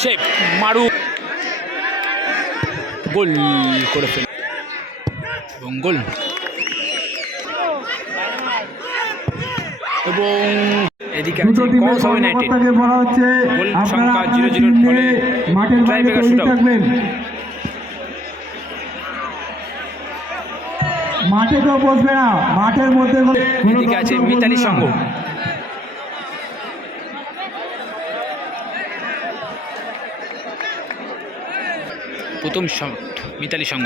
Shape মারু। গোল করে fail. এবং গোল। এবং এদিকে বলা হচ্ছে গোল সংখ্যা আপনাদের 0-0 ফলে নিয়ে মাঠের try বাইরে back তৈরি shootout। থাকবেন মাঠে কেউ বসবে না মাঠের মধ্যে এদিকে আছে মিতালি সংঘ। প্রথম মিতালি সংঘ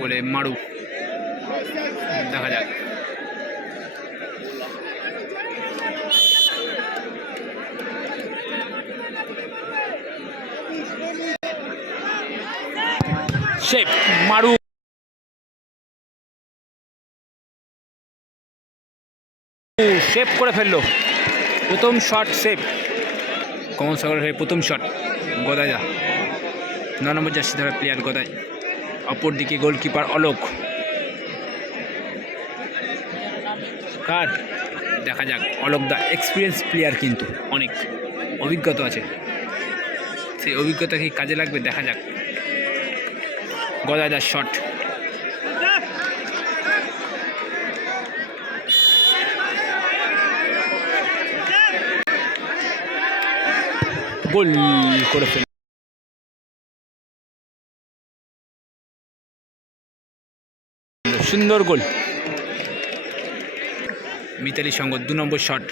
বলে মারু। দেখা যাক। শেপ মারু সেভ করে ফেলল। প্রথম শট সেভ কমল সাগরের হয়ে প্রথম শট গদাজা ন নম্বর জার্সি ধরা প্লেয়ার গদায় অপরদিকে গোলকিপার অলোক। কার? দেখা যাক। অলোক দা এক্সপিরিয়েন্স প্লেয়ার কিন্তু অনেক। অভিজ্ঞতা আছে। সেই অভিজ্ঞতা কি কাজে লাগবে? দেখা যাক। গদাদার শট গোল করে ফেল। সুন্দর গোল। মিতালি সঙ্গ দু নম্বর শট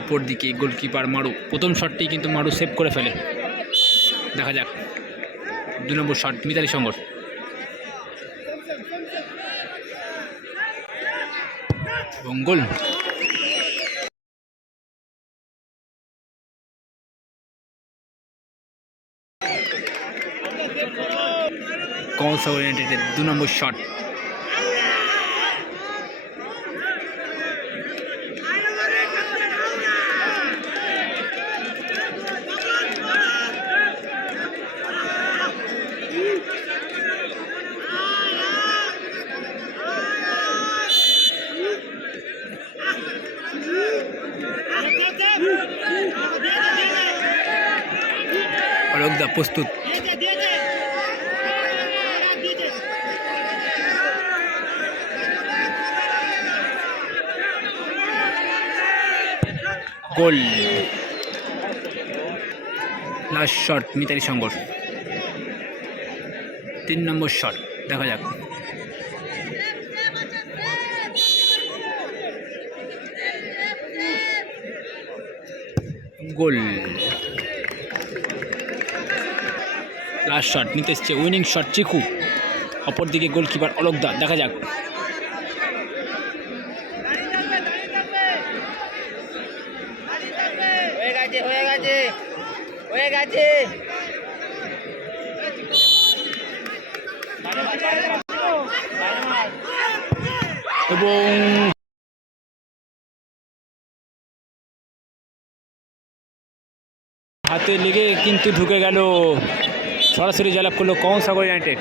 অপরদিকে গোলকিপার মারু। প্রথম শটটি কিন্তু মারু সেভ করে ফেলে। দেখা যাক। দু নম্বর শট, মিতালি সঙ্গর। এবং গোল। ইউনাইটেডের দু নম্বর শট। অলোকদা প্রস্তুত। গোল। লাস্ট শট মিতালি সংঘর তিন নম্বর শট দেখা যাক। গোল। লাস্ট শট নিতে এসছে উইনিং শট চিকু। অপরদিকে গোলকিপার অলোকদা দেখা যাক। হয়ে গেছে গেছে গেছে। এবং হাতে লেগে কিন্তু ঢুকে গেল। সরাসরি জয়লাভ করল কংসাগর সাগর ইউনাইটেড।